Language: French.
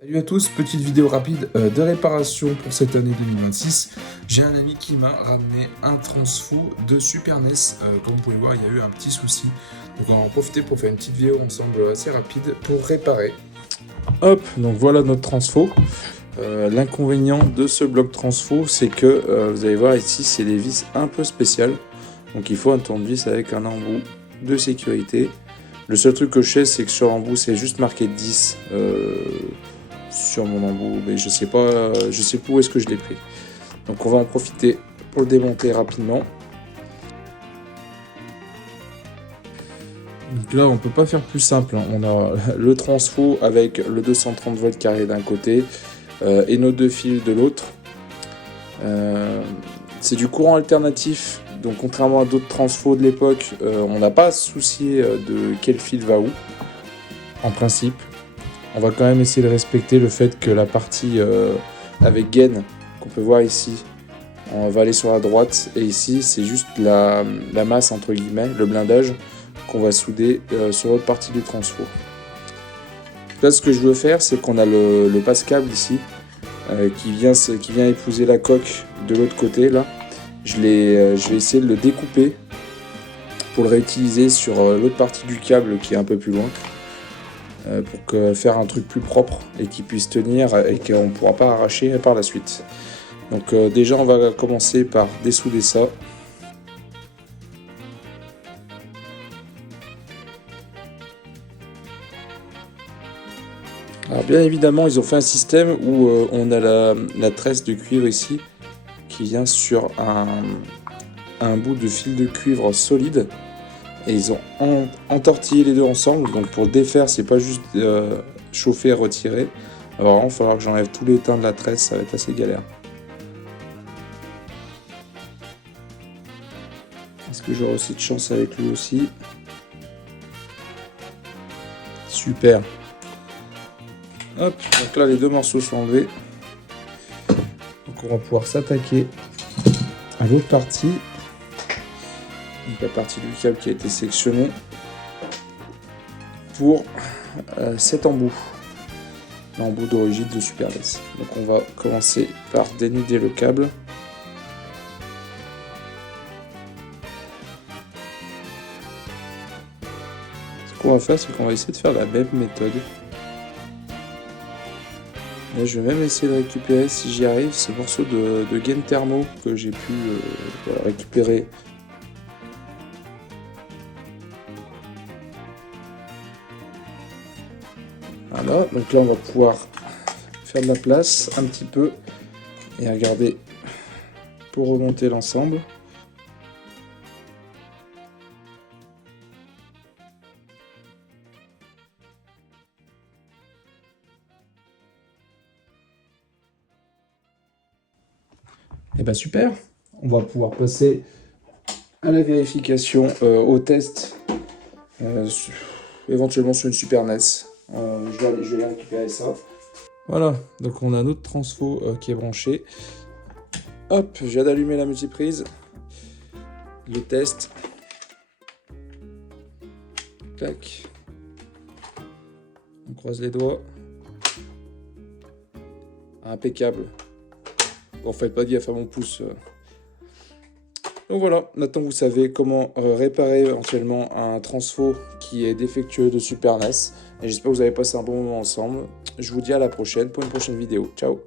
Salut à tous, petite vidéo rapide de réparation pour cette année 2026. J'ai un ami qui m'a ramené un transfo de Super NES. Comme vous pouvez voir, il y a eu un petit souci. Donc on va en profiter pour faire une petite vidéo ensemble assez rapide pour réparer. Hop, donc voilà notre transfo. L'inconvénient de ce bloc transfo, c'est que vous allez voir ici, c'est des vis un peu spéciales. Donc il faut un tournevis avec un embout de sécurité. Le seul truc que je sais, c'est que sur l'embout, c'est juste marqué 10 sur mon embout, mais je sais plus où est-ce que je l'ai pris. Donc on va en profiter pour le démonter rapidement. Donc là, on peut pas faire plus simple. On a le transfo avec le 230 volts carré d'un côté et nos deux fils de l'autre. C'est du courant alternatif. Donc contrairement à d'autres transfos de l'époque, on n'a pas à se soucier de quel fil va où. En principe, on va quand même essayer de respecter le fait que la partie avec gaine qu'on peut voir ici, on va aller sur la droite, et ici c'est juste la masse entre guillemets, le blindage qu'on va souder sur l'autre partie du transfo. Là, ce que je veux faire, c'est qu'on a le passe-câble ici qui vient épouser la coque de l'autre côté là. Je vais essayer de le découper pour le réutiliser sur l'autre partie du câble qui est un peu plus loin, pour faire un truc plus propre et qui puisse tenir et qu'on ne pourra pas arracher par la suite. Donc déjà on va commencer par dessouder ça. Alors bien évidemment ils ont fait un système où on a la tresse de cuivre ici qui vient sur un bout de fil de cuivre solide. Et ils ont entortillé les deux ensemble, donc pour le défaire, c'est pas juste chauffer et retirer. Alors il va falloir que j'enlève tous les teints de la tresse, ça va être assez galère. Est-ce que j'aurai aussi de chance avec lui aussi? Super. Hop, donc là les deux morceaux sont enlevés. Donc on va pouvoir s'attaquer à l'autre partie. Donc la partie du câble qui a été sectionnée pour cet embout, l'embout d'origine de Super NES. Donc on va commencer par dénuder le câble. Ce qu'on va faire, c'est qu'on va essayer de faire la même méthode. Là, je vais même essayer de récupérer, si j'y arrive, ce morceau de gaine thermo que j'ai pu récupérer. Voilà, donc là on va pouvoir faire de la place un petit peu et regarder pour remonter l'ensemble. Et bien super, on va pouvoir passer à la vérification, au test, éventuellement sur une Super NES. Je vais aller récupérer ça. Voilà, donc on a notre transfo qui est branché. Hop, je viens d'allumer la multiprise. Le test. Tac. On croise les doigts. Impeccable. Bon, faites pas gaffe à mon pouce. Donc voilà, maintenant vous savez comment réparer éventuellement un transfo qui est défectueux de Super NES. Et j'espère que vous avez passé un bon moment ensemble. Je vous dis à la prochaine pour une prochaine vidéo. Ciao!